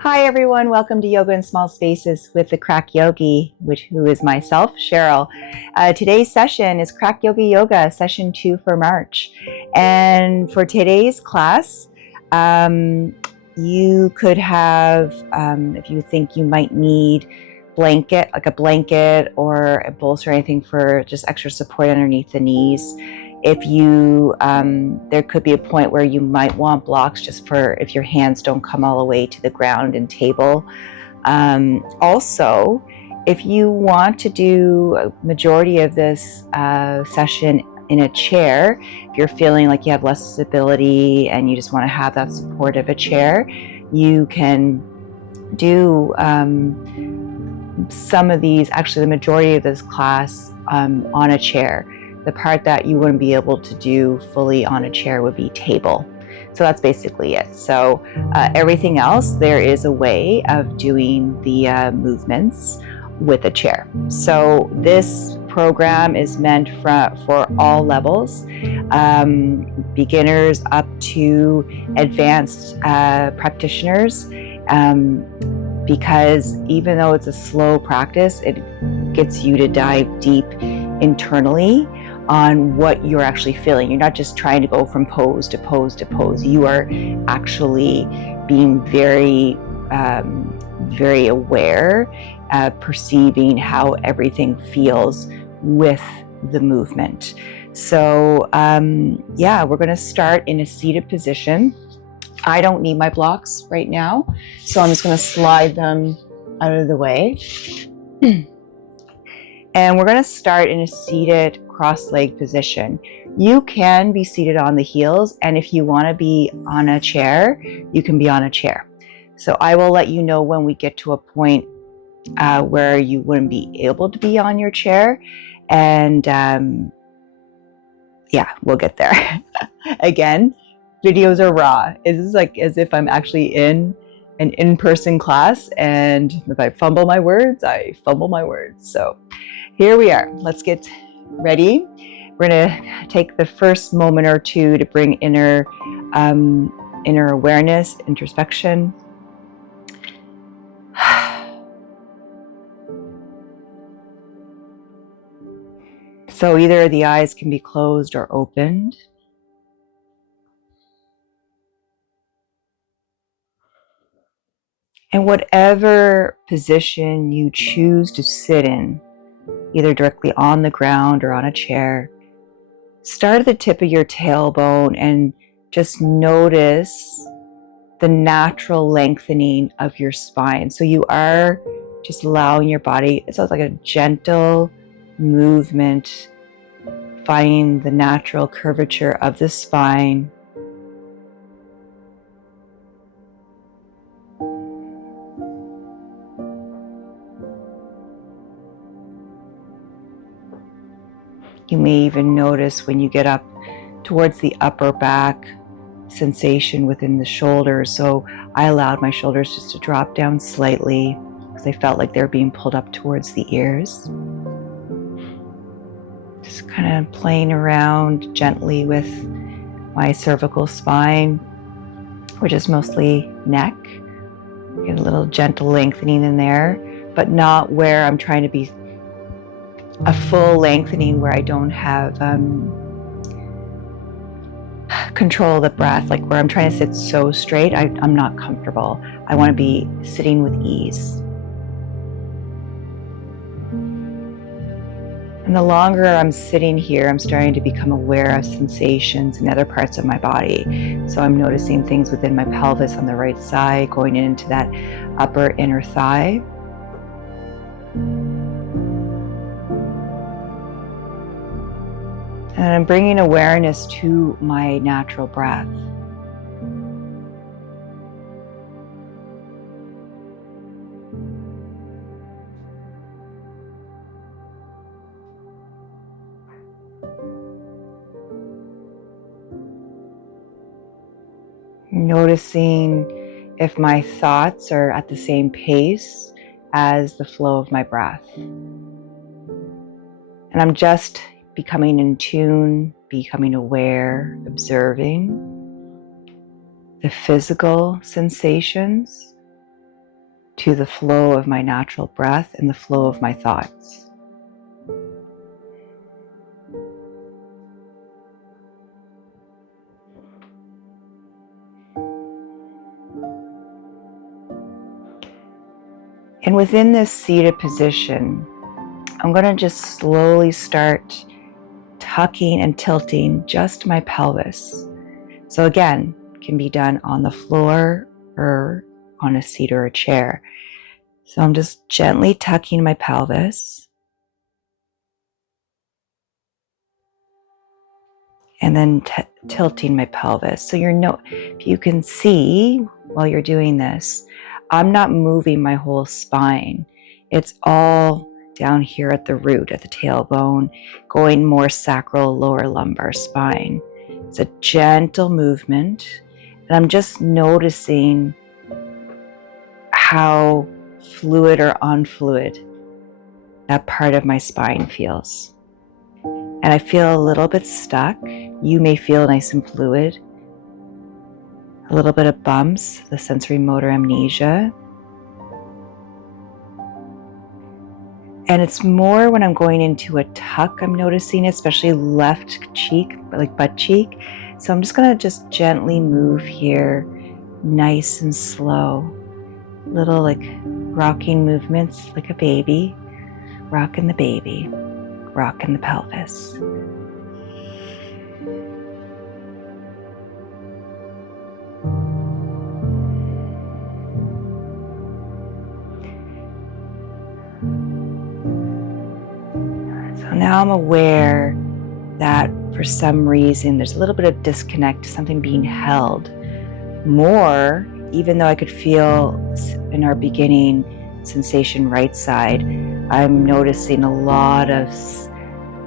Hi everyone, welcome to Yoga in Small Spaces with the Cracked Yogi, who is myself, Cheryl. Today's session is Cracked Yogi Yoga, session 2 for March. And for today's class, you could have, if you think you might need like a blanket or a bolster or anything for just extra support underneath the knees. If you, there could be a point where you might want blocks just for if your hands don't come all the way to the ground and table. Also, if you want to do a majority of this session in a chair, if you're feeling like you have less stability and you just want to have that support of a chair, you can do some of these, actually the majority of this class on a chair. The part that you wouldn't be able to do fully on a chair would be table. So that's basically it. So everything else, there is a way of doing the movements with a chair. So this program is meant for all levels, beginners up to advanced practitioners, because even though it's a slow practice, it gets you to dive deep internally on what you're actually feeling. You're not just trying to go from pose to pose to pose. You are actually being very, very aware, perceiving how everything feels with the movement. So yeah, we're going to start in a seated position. I don't need my blocks right now, so I'm just going to slide them out of the way. And we're going to start in a seated cross-legged position. You can be seated on the heels, and if you want to be on a chair, you can be on a chair. So I will let you know when we get to a point where you wouldn't be able to be on your chair, and yeah, we'll get there. Again, videos are raw. It is like as if I'm actually in an in-person class, and if I fumble my words, I fumble my words. So here we are. Let's get ready. We're going to take the first moment or two to bring inner awareness, introspection. So either the eyes can be closed or opened. And whatever position you choose to sit in, either directly on the ground or on a chair, start at the tip of your tailbone and just notice the natural lengthening of your spine. So you are just allowing your body, it's like a gentle movement, finding the natural curvature of the spine. You may even notice when you get up towards the upper back sensation within the shoulders. So I allowed my shoulders just to drop down slightly because I felt like they're being pulled up towards the ears. Just kind of playing around gently with my cervical spine, which is mostly neck. Get a little gentle lengthening in there, but not where I'm trying to be a full lengthening where I don't have control of the breath, like where I'm trying to sit so straight, I'm not comfortable. I want to be sitting with ease. And the longer I'm sitting here, I'm starting to become aware of sensations in other parts of my body. So I'm noticing things within my pelvis on the right side, going into that upper inner thigh. And I'm bringing awareness to my natural breath. Noticing if my thoughts are at the same pace as the flow of my breath. And I'm just becoming in tune, becoming aware, observing. the physical sensations to the flow of my natural breath and the flow of my thoughts. And within this seated position, I'm going to just slowly start tucking and tilting just my pelvis. So again, it can be done on the floor or on a seat or a chair. So I'm just gently tucking my pelvis and then tilting my pelvis. So if you can see while you're doing this, I'm not moving my whole spine. It's all down here at the root, at the tailbone, going more sacral, lower lumbar spine. It's a gentle movement, and I'm just noticing how fluid or unfluid that part of my spine feels. And I feel a little bit stuck. You may feel nice and fluid. A little bit of bumps, the sensory motor amnesia. And it's more when I'm going into a tuck, I'm noticing, especially left cheek, like butt cheek. So I'm just gonna just gently move here, nice and slow. Little like rocking movements like a baby, rocking the baby, rocking the pelvis. So now I'm aware that for some reason there's a little bit of disconnect, something being held more, even though I could feel in our beginning sensation right side, I'm noticing a lot of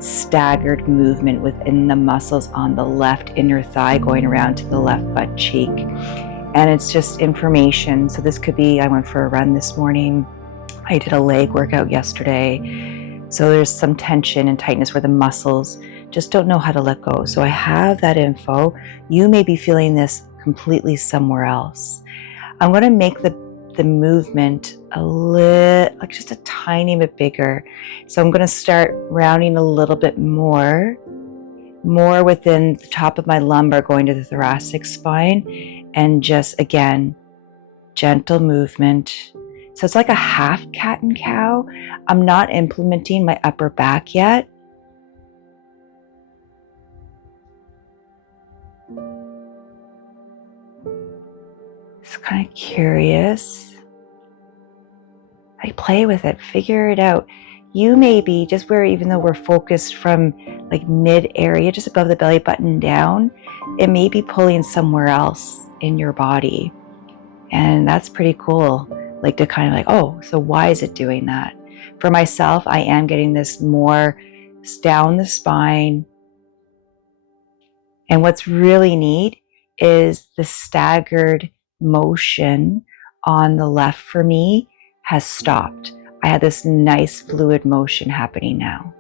staggered movement within the muscles on the left inner thigh going around to the left butt cheek. And it's just information. So this could be, I went for a run this morning. I did a leg workout yesterday. So there's some tension and tightness where the muscles just don't know how to let go. So I have that info. You may be feeling this completely somewhere else. I'm going to make the movement a little, like just a tiny bit bigger. So I'm going to start rounding a little bit more within the top of my lumbar, going to the thoracic spine, and just again, gentle movement. So it's like a half cat and cow. I'm not implementing my upper back yet. Just kind of curious. I play with it, figure it out. You may be just where, even though we're focused from like mid area, just above the belly button down, it may be pulling somewhere else in your body. And that's pretty cool. Like to kind of like, oh, so why is it doing that? For myself, I am getting this more down the spine. And what's really neat is the staggered motion on the left for me has stopped. I have this nice fluid motion happening now.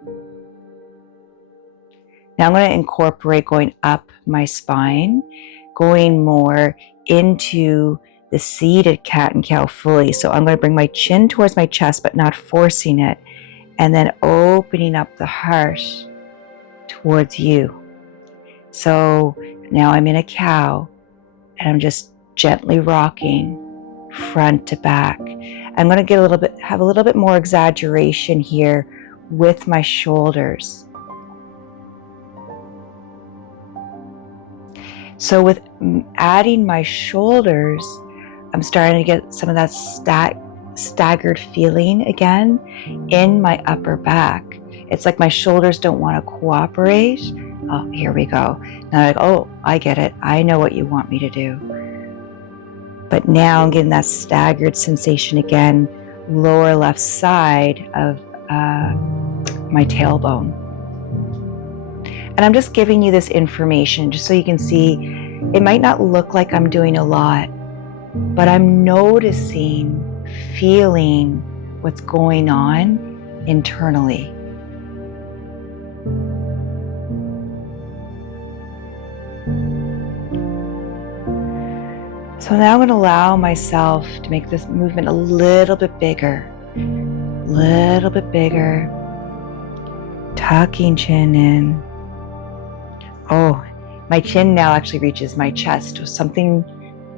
Now I'm going to incorporate going up my spine, going more into the seated cat and cow fully. So I'm going to bring my chin towards my chest, but not forcing it. And then opening up the heart towards you. So now I'm in a cow and I'm just gently rocking front to back. I'm going to have a little bit more exaggeration here with my shoulders. So with adding my shoulders, I'm starting to get some of that staggered feeling again in my upper back. It's like my shoulders don't want to cooperate. Oh, here we go. Now I'm like, oh, I get it. I know what you want me to do. But now I'm getting that staggered sensation again, lower left side of my tailbone. And I'm just giving you this information just so you can see, it might not look like I'm doing a lot, but I'm noticing, feeling what's going on internally. So now I'm going to allow myself to make this movement a little bit bigger. Tucking chin in. Oh, my chin now actually reaches my chest. Something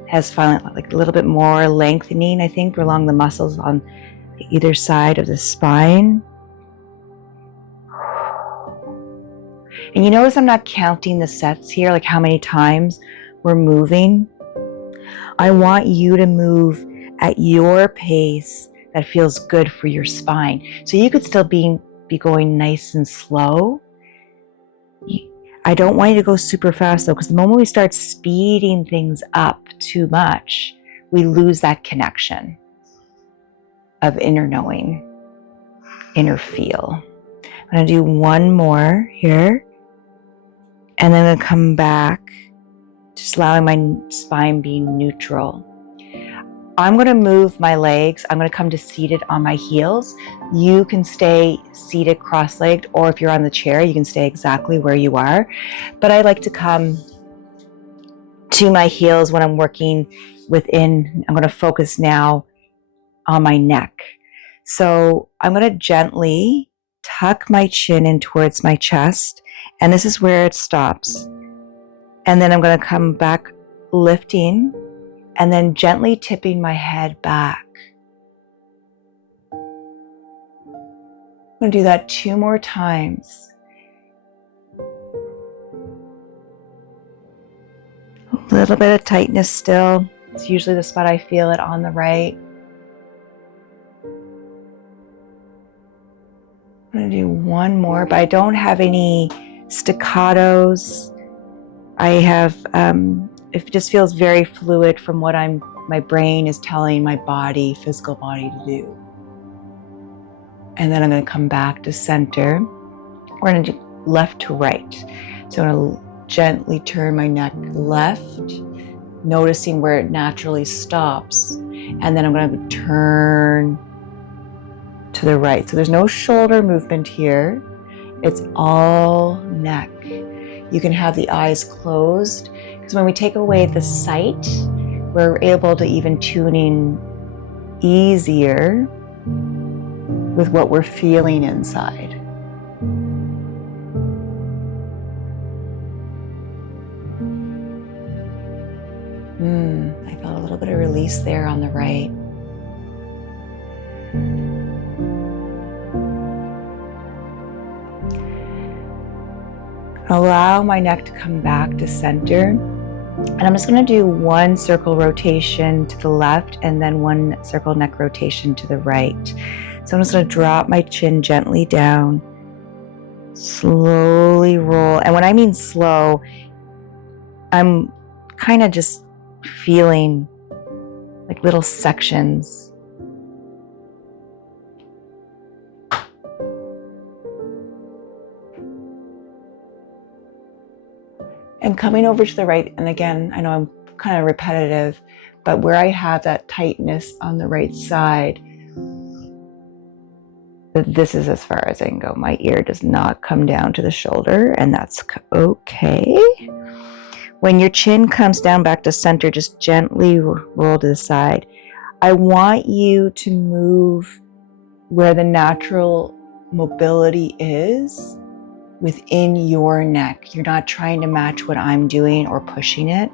has finally, like a little bit more lengthening, I think, along the muscles on either side of the spine. And you notice I'm not counting the sets here, like how many times we're moving. I want you to move at your pace that feels good for your spine. So you could still be going nice and slow. I don't want you to go super fast though, because the moment we start speeding things up too much, we lose that connection of inner knowing, inner feel. I'm going to do one more here, and then I'm going to come back, just allowing my spine being neutral. I'm going to move my legs. I'm going to come to seated on my heels. You can stay seated cross-legged, or if you're on the chair, you can stay exactly where you are. But I like to come to my heels when I'm working within. I'm going to focus now on my neck. So I'm going to gently tuck my chin in towards my chest, and this is where it stops. And then I'm going to come back, lifting, and then gently tipping my head back. I'm going to do that 2 more times. A little bit of tightness still. It's usually the spot I feel it on the right. I'm going to do one more, but I don't have any staccatos. I have, it just feels very fluid from what my brain is telling my body, physical body to do. And then I'm going to come back to center. We're going to do left to right. So I'm going to gently turn my neck left, noticing where it naturally stops. And then I'm going to turn to the right. So there's no shoulder movement here. It's all neck. You can have the eyes closed, because when we take away the sight, we're able to even tune in easier with what we're feeling inside. I felt a little bit of release there on the right. Allow my neck to come back to center. And I'm just going to do 1 circle rotation to the left and then 1 circle neck rotation to the right. So I'm just going to drop my chin gently down, slowly roll. And when I mean slow, I'm kind of just feeling like little sections. And coming over to the right, and again, I know I'm kind of repetitive, but where I have that tightness on the right side, this is as far as I can go. My ear does not come down to the shoulder, and that's okay. When your chin comes down back to center, just gently roll to the side. I want you to move where the natural mobility is within your neck. You're not trying to match what I'm doing or pushing it.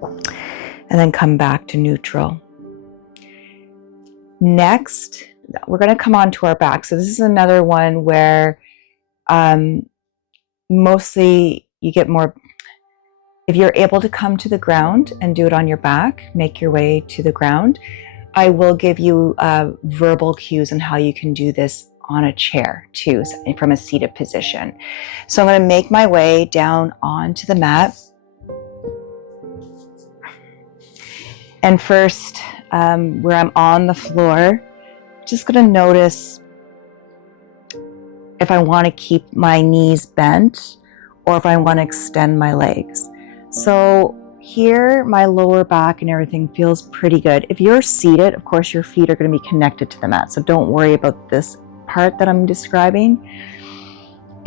And then come back to neutral. Next, we're going to come onto our back. So this is another one where mostly you get more, if you're able to come to the ground and do it on your back, make your way to the ground. I will give you verbal cues on how you can do this on a chair too, from a seated position. So I'm going to make my way down onto the mat. And first, where I'm on the floor, just going to notice if I want to keep my knees bent or if I want to extend my legs. So here, my lower back and everything feels pretty good. If you're seated, of course, your feet are going to be connected to the mat. So don't worry about this part that I'm describing.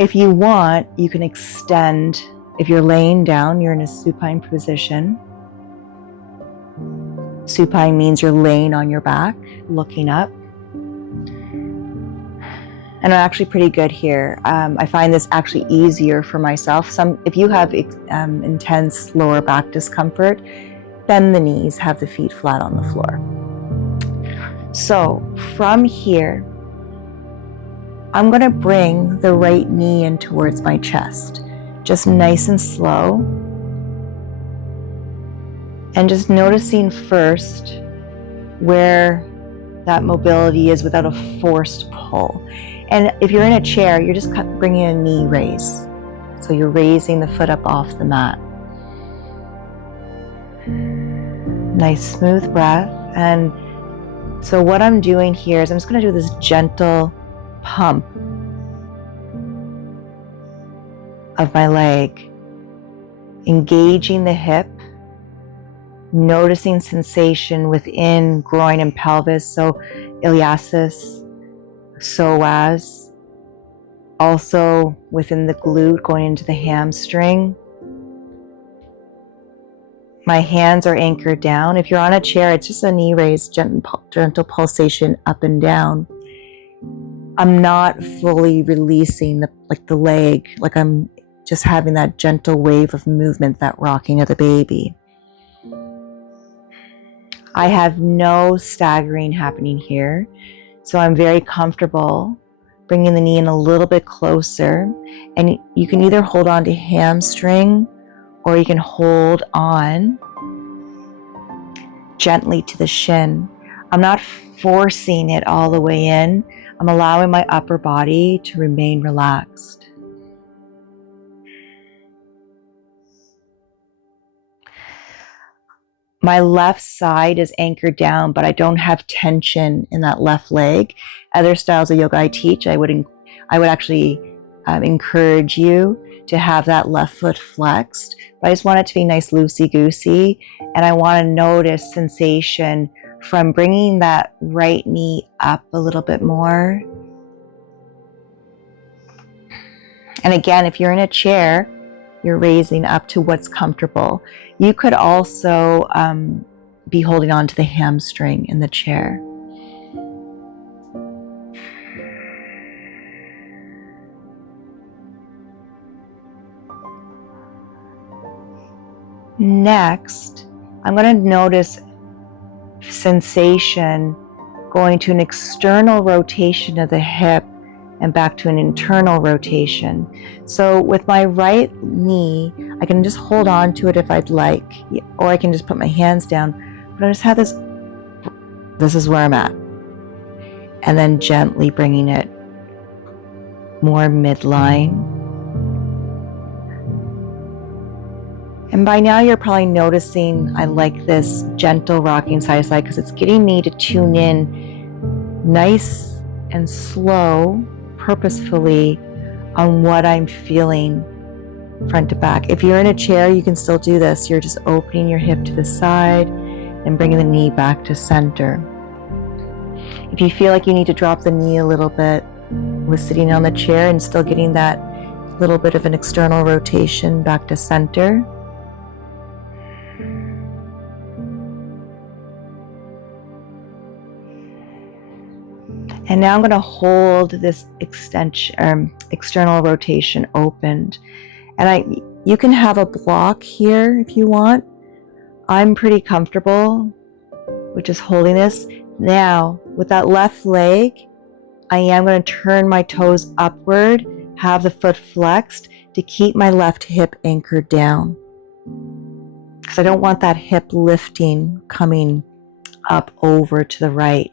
If you want, you can extend If you're laying down, you're in a supine position. Supine means you're laying on your back, looking up. And I'm actually pretty good here. I find this actually easier for myself. If you have intense lower back discomfort, bend the knees, have the feet flat on the floor. So from here, I'm going to bring the right knee in towards my chest, just nice and slow. And just noticing first where that mobility is without a forced pull. And if you're in a chair, you're just bringing a knee raise. So you're raising the foot up off the mat. Nice smooth breath. And so what I'm doing here is I'm just going to do this gentle pump of my leg, engaging the hip, noticing sensation within groin and pelvis, so iliasis, psoas, also within the glute going into the hamstring. My hands are anchored down. If you're on a chair, it's just a knee raise, gentle pulsation up and down. I'm not fully releasing the leg, like I'm just having that gentle wave of movement, that rocking of the baby. I have no staggering happening here, so I'm very comfortable bringing the knee in a little bit closer, and you can either hold on to hamstring or you can hold on gently to the shin. I'm not forcing it all the way in. I'm allowing my upper body to remain relaxed. My left side is anchored down, but I don't have tension in that left leg. Other styles of yoga I teach, I would actually encourage you to have that left foot flexed, but I just want it to be nice loosey-goosey, and I want to notice sensation from bringing that right knee up a little bit more. And again, if you're in a chair, you're raising up to what's comfortable. You could also be holding on to the hamstring in the chair. Next, I'm going to notice sensation going to an external rotation of the hip and back to an internal rotation. So with my right knee, I can just hold on to it if I'd like, or I can just put my hands down, but I just have this is where I'm at. And then gently bringing it more midline. And by now you're probably noticing I like this gentle rocking side to side because it's getting me to tune in nice and slow, purposefully, on what I'm feeling front to back. If you're in a chair, you can still do this. You're just opening your hip to the side and bringing the knee back to center. If you feel like you need to drop the knee a little bit with sitting on the chair and still getting that little bit of an external rotation back to center, and now I'm going to hold this external rotation opened. And you can have a block here if you want. I'm pretty comfortable with just holding this. Now, with that left leg, I am going to turn my toes upward, have the foot flexed to keep my left hip anchored down. Because I don't want that hip lifting coming up over to the right.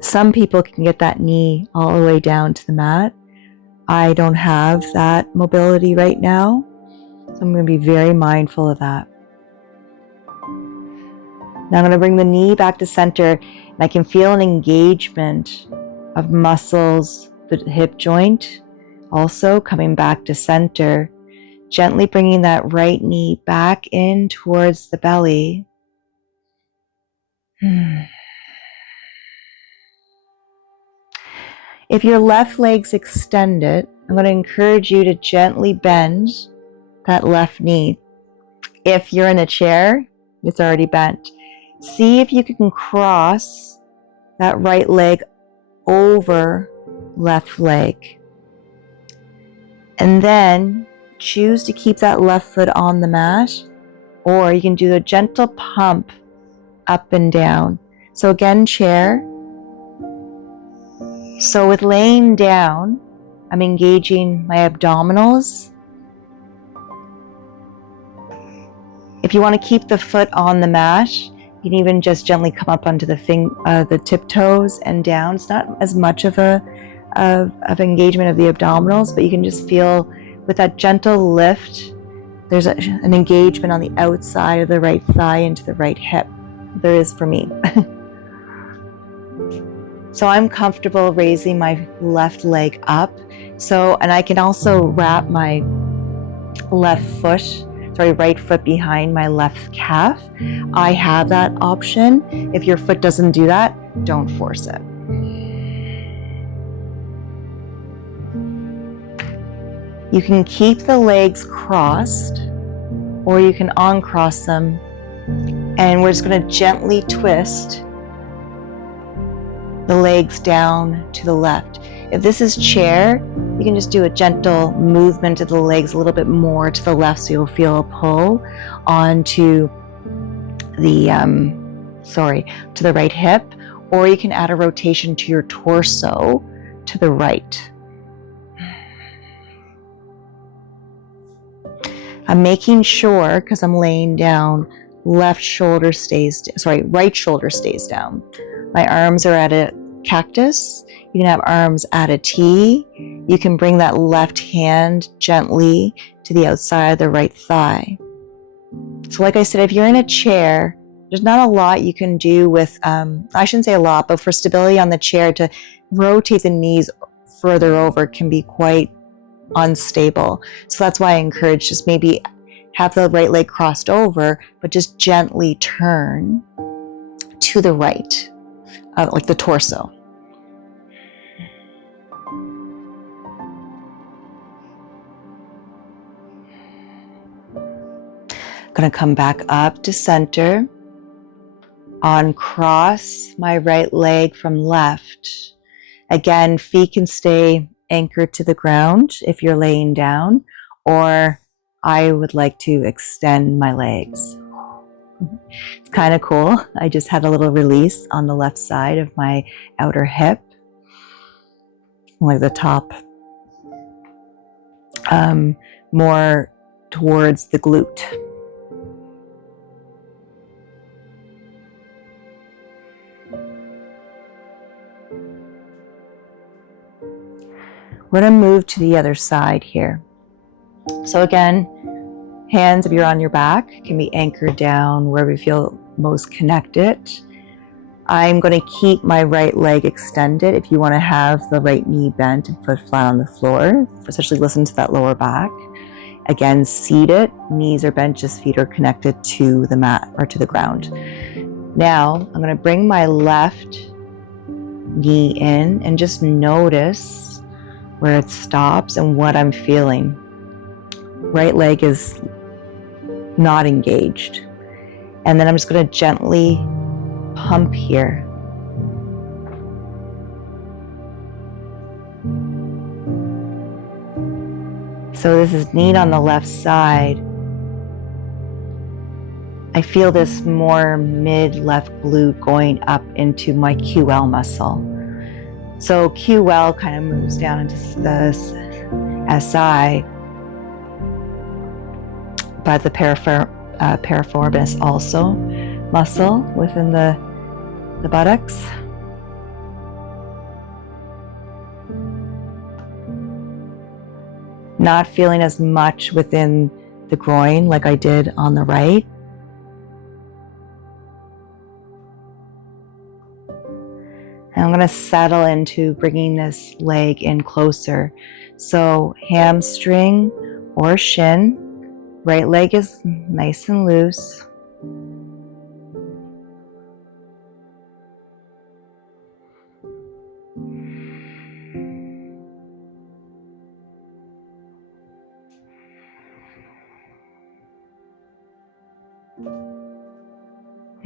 Some people can get that knee all the way down to the mat. I don't have that mobility right now, so I'm going to be very mindful of that. Now I'm going to bring the knee back to center, and I can feel an engagement of muscles, the hip joint, also coming back to center, gently bringing that right knee back in towards the belly. If your left leg's extended, I'm going to encourage you to gently bend that left knee. If you're in a chair, it's already bent. See if you can cross that right leg over left leg. And then choose to keep that left foot on the mat, or you can do a gentle pump up and down. So again, chair. So with laying down, I'm engaging my abdominals. If you want to keep the foot on the mat, you can even just gently come up onto the tiptoes and down. It's not as much of engagement of the abdominals, but you can just feel with that gentle lift, there's an engagement on the outside of the right thigh into the right hip. There is for me. So I'm comfortable raising my left leg up. And I can also wrap my right foot behind my left calf. I have that option. If your foot doesn't do that, don't force it. You can keep the legs crossed, or you can uncross them, and we're just going to gently twist the legs down to the left. If this is chair, you can just do a gentle movement of the legs a little bit more to the left, so you'll feel a pull onto the to the right hip, or you can add a rotation to your torso to the right. I'm making sure, because I'm laying down, right shoulder stays down. My arms are at a cactus. You can have arms at a T. You can bring that left hand gently to the outside of the right thigh. So like I said, if you're in a chair, there's not a lot you can do with, I shouldn't say a lot, but for stability on the chair, to rotate the knees further over can be quite unstable. So that's why I encourage just maybe have the right leg crossed over, but just gently turn to the right, like the torso. Going to come back up to center, uncross my right leg from left. Again, feet can stay anchored to the ground if you're laying down, or I would like to extend my legs. It's kind of cool. I just had a little release on the left side of my outer hip, like the top, more towards the glute. We're going to move to the other side here. So again, hands, if you're on your back, can be anchored down wherever you feel most connected. I'm going to keep my right leg extended. If you want to have the right knee bent and foot flat on the floor, especially listen to that lower back. Again, seated, knees are bent, just feet are connected to the mat or to the ground. Now, I'm going to bring my left knee in and just notice where it stops and what I'm feeling. Right leg is not engaged. And then I'm just going to gently pump here. So this is knee on the left side. I feel this more mid-left glute going up into my QL muscle. So QL kind of moves down into the SI, but the piriformis also muscle within the buttocks. Not feeling as much within the groin like I did on the right. And I'm going to settle into bringing this leg in closer. So hamstring or shin, right leg is nice and loose.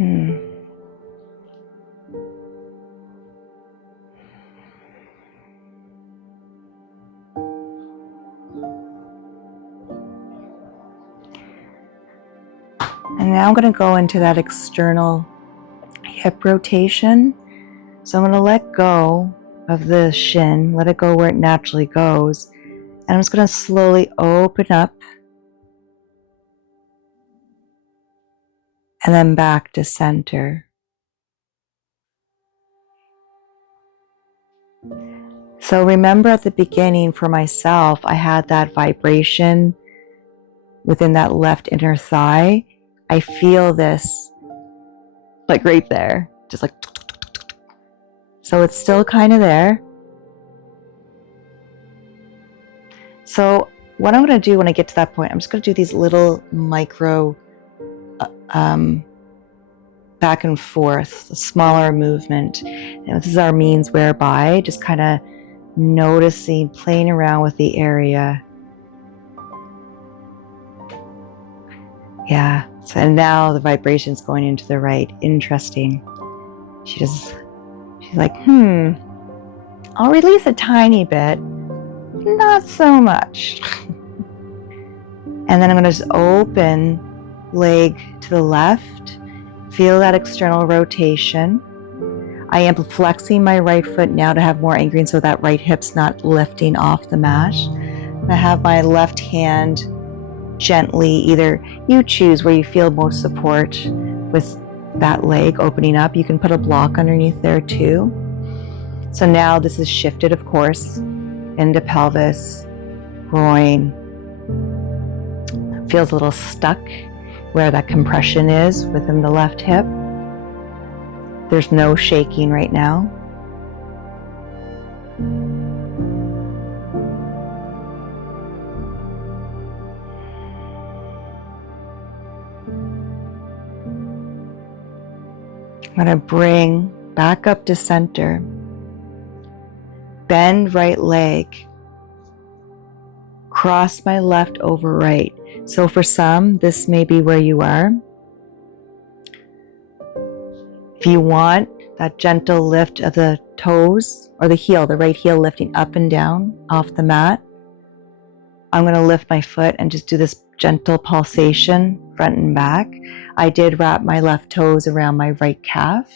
And now I'm going to go into that external hip rotation. So I'm going to let go of the shin, let it go where it naturally goes. And I'm just going to slowly open up and then back to center. So remember at the beginning for myself, I had that vibration within that left inner thigh. I feel this like right there, just like, so it's still kind of there. So what I'm going to do when I get to that point, I'm just going to do these little micro back and forth, a smaller movement. And this is our means whereby just kind of noticing, playing around with the area. Yeah, so and now the vibration's going into the right. Interesting. She's like, I'll release a tiny bit, not so much. And then I'm going to just open leg to the left. Feel that external rotation. I am flexing my right foot now to have more anchoring so that right hip's not lifting off the mat. I have my left hand gently, either you choose where you feel most support with that leg opening up. You can put a block underneath there too. So now this is shifted, of course, into pelvis, groin. Feels a little stuck where that compression is within the left hip. There's no shaking right now. I'm going to bring back up to center. Bend right leg. Cross my left over right. So for some, this may be where you are. If you want that gentle lift of the toes or the heel, the right heel lifting up and down off the mat, I'm going to lift my foot and just do this gentle pulsation front and back. I did wrap my left toes around my right calf.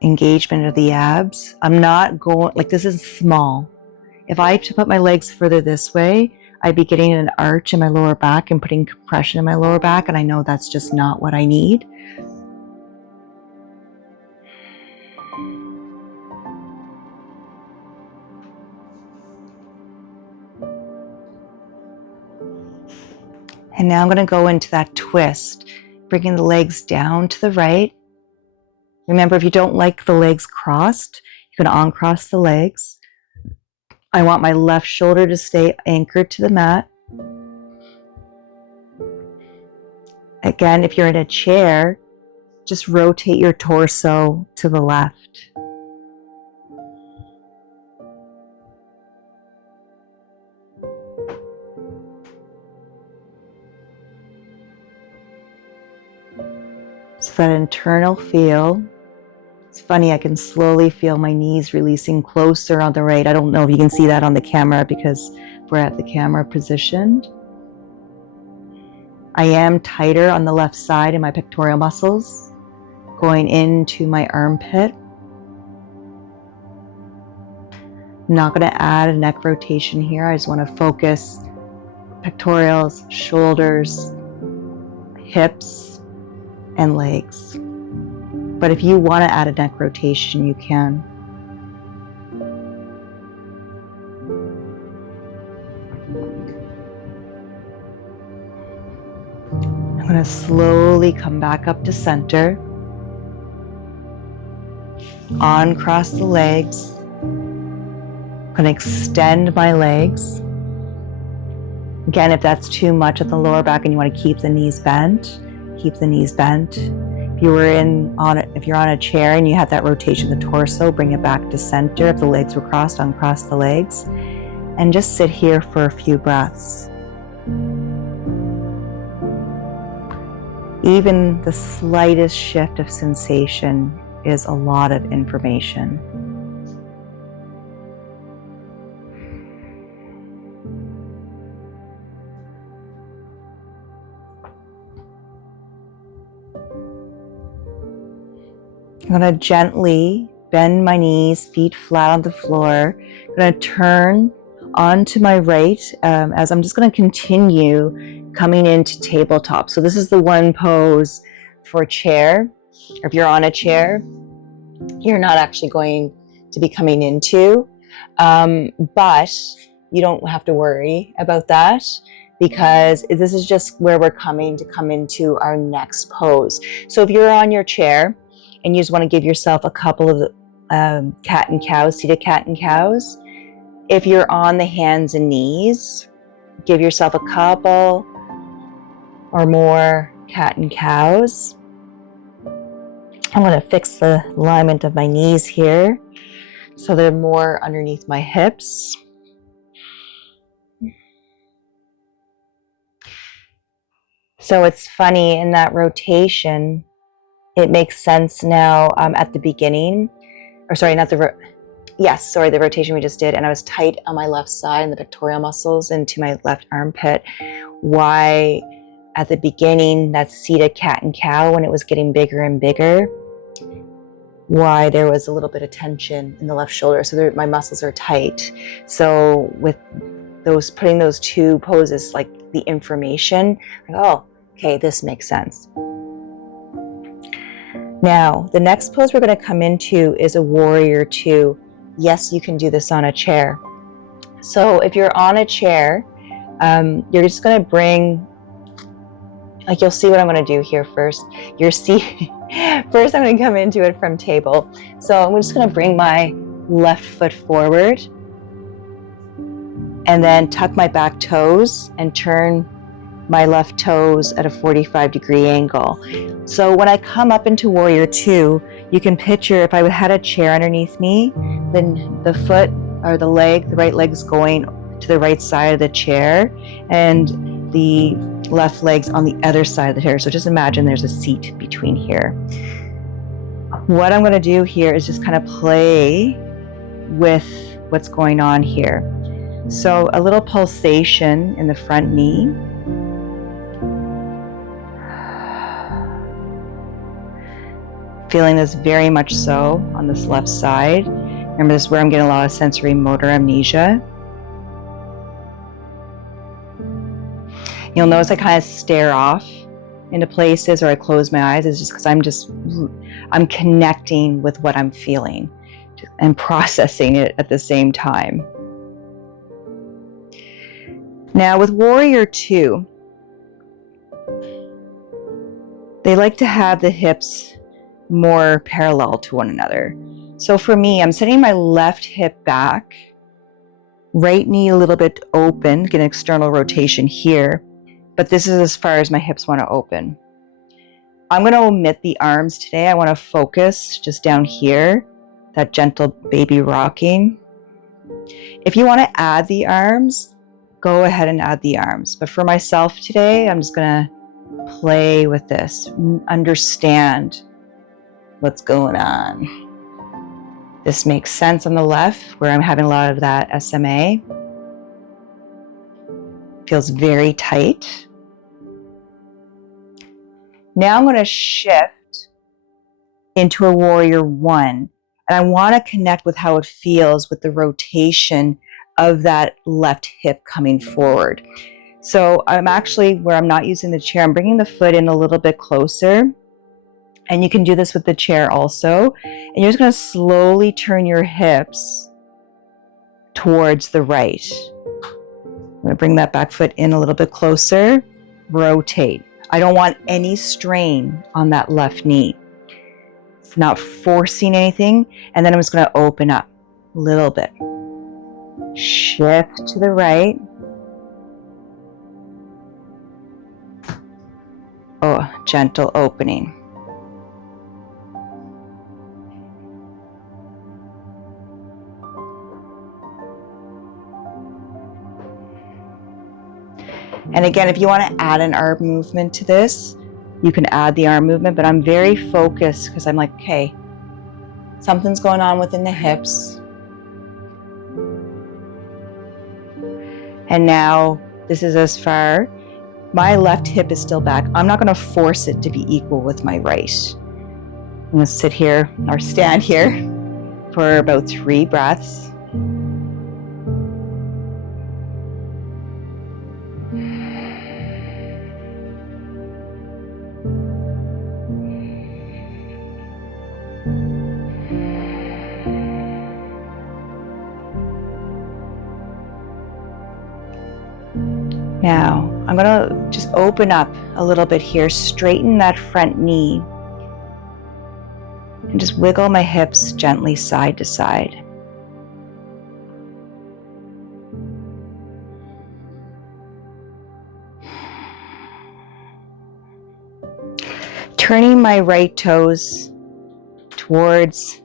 Engagement of the abs. I'm not going, like this is small. If I put my legs further this way, I'd be getting an arch in my lower back and putting compression in my lower back, and I know that's just not what I need. And now I'm going to go into that twist, bringing the legs down to the right. Remember, if you don't like the legs crossed, you can uncross the legs. I want my left shoulder to stay anchored to the mat. Again, if you're in a chair, just rotate your torso to the left. So that internal feel. It's funny, I can slowly feel my knees releasing closer on the right. I don't know if you can see that on the camera because we're at the camera positioned. I am tighter on the left side in my pectoral muscles, going into my armpit. I'm not going to add a neck rotation here. I just want to focus pectorals, shoulders, hips, and legs. But if you want to add a neck rotation, you can. I'm going to slowly come back up to center. Uncross the legs. I'm going to extend my legs. Again, if that's too much at the lower back and you want to keep the knees bent, keep the knees bent. If you're on a chair and you have that rotation of the torso, bring it back to center. If the legs were crossed, uncross the legs. And just sit here for a few breaths. Even the slightest shift of sensation is a lot of information. I'm going to gently bend my knees, feet flat on the floor. I'm going to turn onto my right as I'm just going to continue coming into tabletop. So this is the one pose for chair. Or if you're on a chair, you're not actually going to be coming into, but you don't have to worry about that, because this is just where we're come into our next pose. So if you're on your chair and you just want to give yourself a couple of cat and cows, seated cat and cows. If you're on the hands and knees, give yourself a couple or more cat and cows. I'm going to fix the alignment of my knees here so they're more underneath my hips. So it's funny, in that rotation, it makes sense now at the beginning, or sorry, not the, the rotation we just did, and I was tight on my left side and the pectoral muscles into my left armpit. Why at the beginning, that seated cat and cow, when it was getting bigger and bigger, why there was a little bit of tension in the left shoulder. So my muscles are tight. So with putting those two poses, like the information, like, oh, okay, this makes sense. Now, the next pose we're going to come into is a warrior two. Yes, you can do this on a chair. So if you're on a chair, you're just going to bring, like, you'll see what I'm going to do here first. First, I'm going to come into it from table. So I'm just going to bring my left foot forward and then tuck my back toes and turn my left toes at a 45-degree angle. So when I come up into warrior two, you can picture if I had a chair underneath me, then the foot or the right leg's going to the right side of the chair and the left leg's on the other side of the chair. So just imagine there's a seat between here. What I'm going to do here is just kind of play with what's going on here. So a little pulsation in the front knee. Feeling this very much so on this left side. Remember, this is where I'm getting a lot of sensory motor amnesia. You'll notice I kind of stare off into places or I close my eyes. It's just because I'm connecting with what I'm feeling and processing it at the same time. Now with warrior two, they like to have the hips more parallel to one another. So for me, I'm setting my left hip back, right knee a little bit open, get an external rotation here, but this is as far as my hips want to open. I'm going to omit the arms today. I want to focus just down here, that gentle baby rocking. If you want to add the arms, go ahead and add the arms. But for myself today, I'm just going to play with this, understand what's going on. This makes sense on the left, where I'm having a lot of that SMA. Feels very tight. Now I'm going to shift into a warrior one. And I want to connect with how it feels with the rotation of that left hip coming forward. So I'm actually, where I'm not using the chair, I'm bringing the foot in a little bit closer. And you can do this with the chair also. And you're just going to slowly turn your hips towards the right. I'm going to bring that back foot in a little bit closer. Rotate. I don't want any strain on that left knee. It's not forcing anything. And then I'm just going to open up a little bit. Shift to the right. Oh, gentle opening. And again, if you want to add an arm movement to this, you can add the arm movement, but I'm very focused because I'm like, okay, something's going on within the hips. And now this is as far. My left hip is still back. I'm not going to force it to be equal with my right. I'm going to sit here or stand here for about 3 breaths. Now, I'm going to just open up a little bit here, straighten that front knee, and just wiggle my hips gently side to side. Turning my right toes towards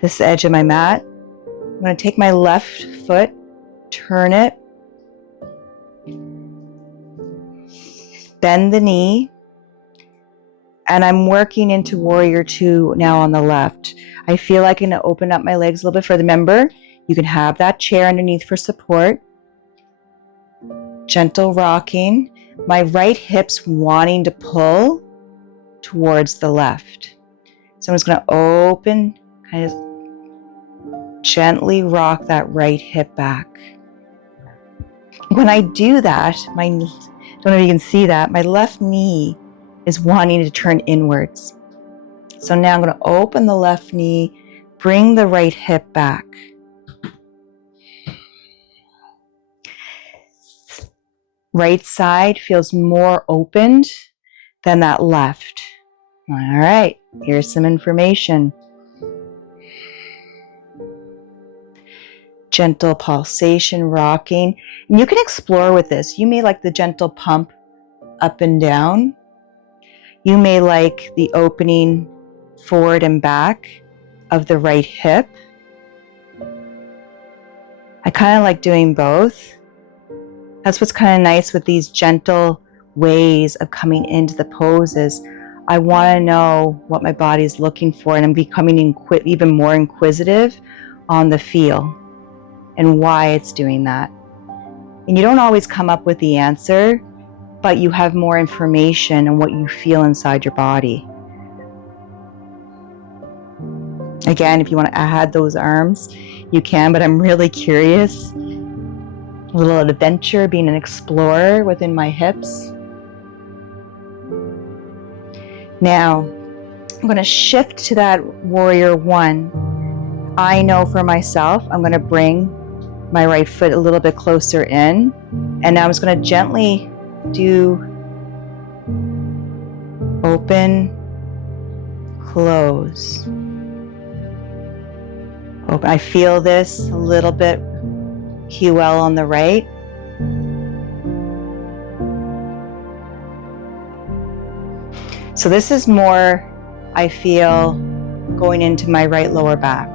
this edge of my mat. I'm going to take my left foot, turn it, bend the knee, and I'm working into Warrior 2 now on the left. I feel like I'm going to open up my legs a little bit further. Remember, you can have that chair underneath for support. Gentle rocking. My right hip's wanting to pull towards the left. So I'm just going to open, kind of gently rock that right hip back. When I do that, my knee, I don't know if you can see that, my left knee is wanting to turn inwards. So now I'm going to open the left knee, bring the right hip back. Right side feels more opened than that left. All right, here's some information. Gentle pulsation, rocking. And you can explore with this. You may like the gentle pump up and down. You may like the opening forward and back of the right hip. I kind of like doing both. That's what's kind of nice with these gentle ways of coming into the poses. I want to know what my body is looking for, and I'm becoming even more inquisitive on the feel and why it's doing that. And you don't always come up with the answer, but you have more information on what you feel inside your body. Again, if you want to add those arms, you can, but I'm really curious. A little adventure, being an explorer within my hips. Now, I'm going to shift to that Warrior 1. I know for myself, I'm going to bring my right foot a little bit closer in, and now I'm just going to gently do open, close. Open. I feel this a little bit QL on the right. So this is more, I feel, going into my right lower back.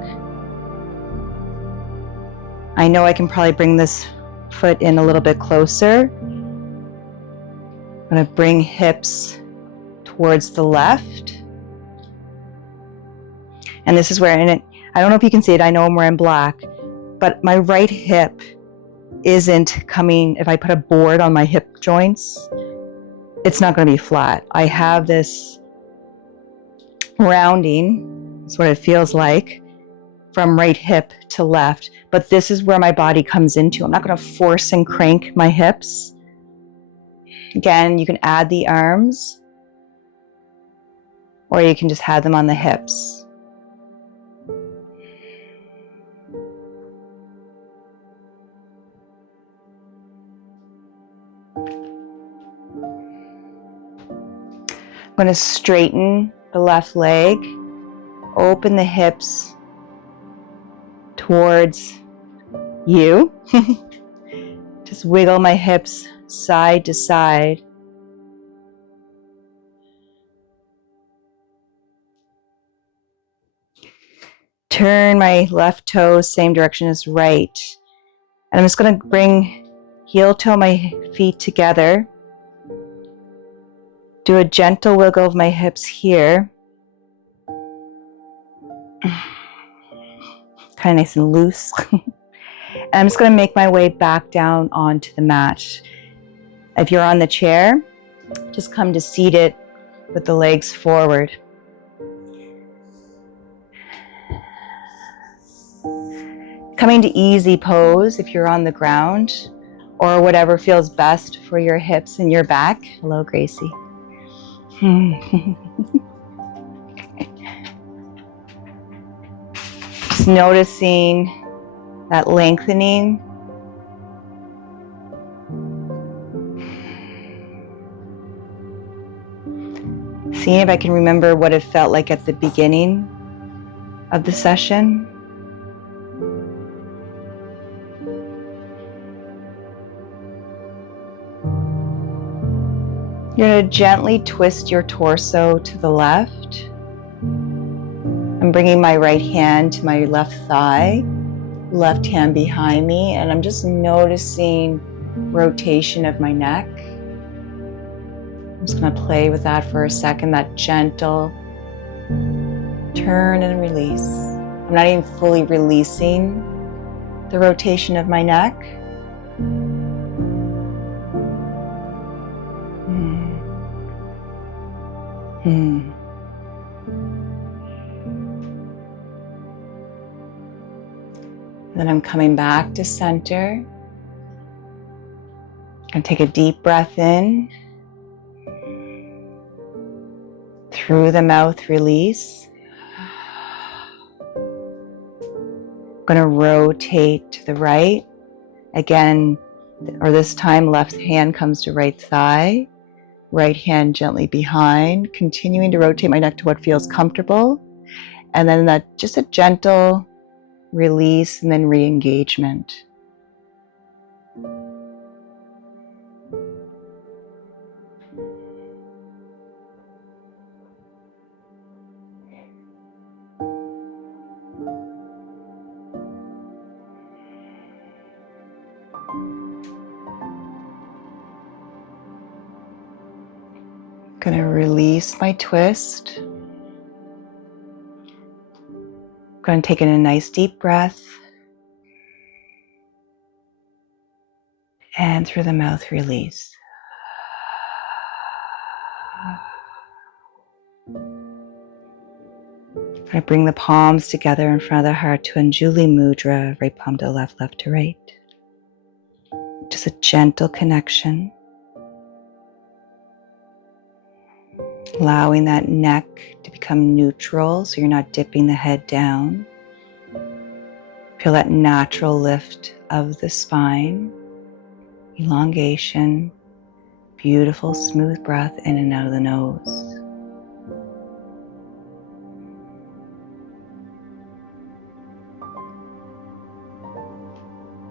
I know I can probably bring this foot in a little bit closer. I'm going to bring hips towards the left. And this is where, I don't know if you can see it, I know I'm wearing black, but my right hip isn't coming, if I put a board on my hip joints, it's not going to be flat. I have this rounding, that's what it feels like, from right hip to left, but this is where my body comes into. I'm not going to force and crank my hips. Again, you can add the arms, or you can just have them on the hips. I'm going to straighten the left leg, open the hips towards you. Just wiggle my hips side to side. Turn my left toe same direction as right. And I'm just going to bring heel toe my feet together. Do a gentle wiggle of my hips here. Kind of nice and loose. And I'm just going to make my way back down onto the mat. If you're on the chair, just come to seated with the legs forward. Coming to easy pose if you're on the ground, or whatever feels best for your hips and your back. Hello, Gracie. Just noticing that lengthening. Seeing if I can remember what it felt like at the beginning of the session. You're going to gently twist your torso to the left. I'm bringing my right hand to my left thigh, left hand behind me, and I'm just noticing rotation of my neck. I'm just going to play with that for a second, that gentle turn and release. I'm not even fully releasing the rotation of my neck. Then I'm coming back to center. And take a deep breath in. Through the mouth, release. I'm going to rotate to the right. Again, or this time, left hand comes to right thigh. Right hand gently behind, continuing to rotate my neck to what feels comfortable. And then just a gentle release and then re-engagement. I'm going to release my twist. I'm going to take in a nice deep breath. And through the mouth, release. I'm going to bring the palms together in front of the heart to Anjuli Mudra, right palm to left, left to right. Just a gentle connection. Allowing that neck to become neutral so you're not dipping the head down. Feel that natural lift of the spine, elongation, beautiful smooth breath in and out of the nose.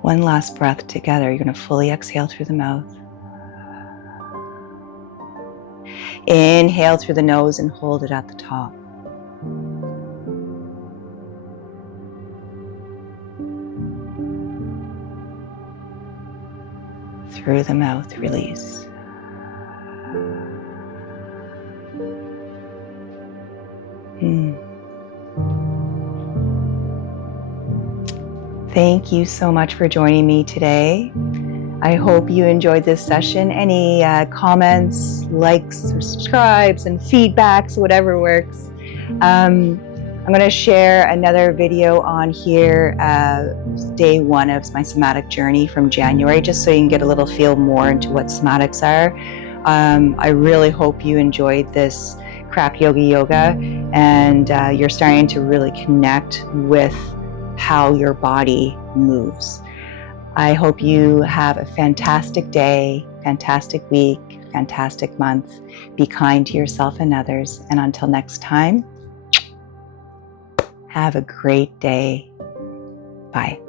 One last breath together. You're going to fully exhale through the mouth. Inhale through the nose and hold it at the top. Through the mouth, release. Thank you so much for joining me today. I hope you enjoyed this session. Any comments, likes, or subscribes, and feedbacks, whatever works. I'm going to share another video on here, day 1 of my somatic journey from January, just so you can get a little feel more into what somatics are. I really hope you enjoyed this Cracked Yogi Yoga, and you're starting to really connect with how your body moves. I hope you have a fantastic day, fantastic week, fantastic month. Be kind to yourself and others. And until next time, have a great day. Bye.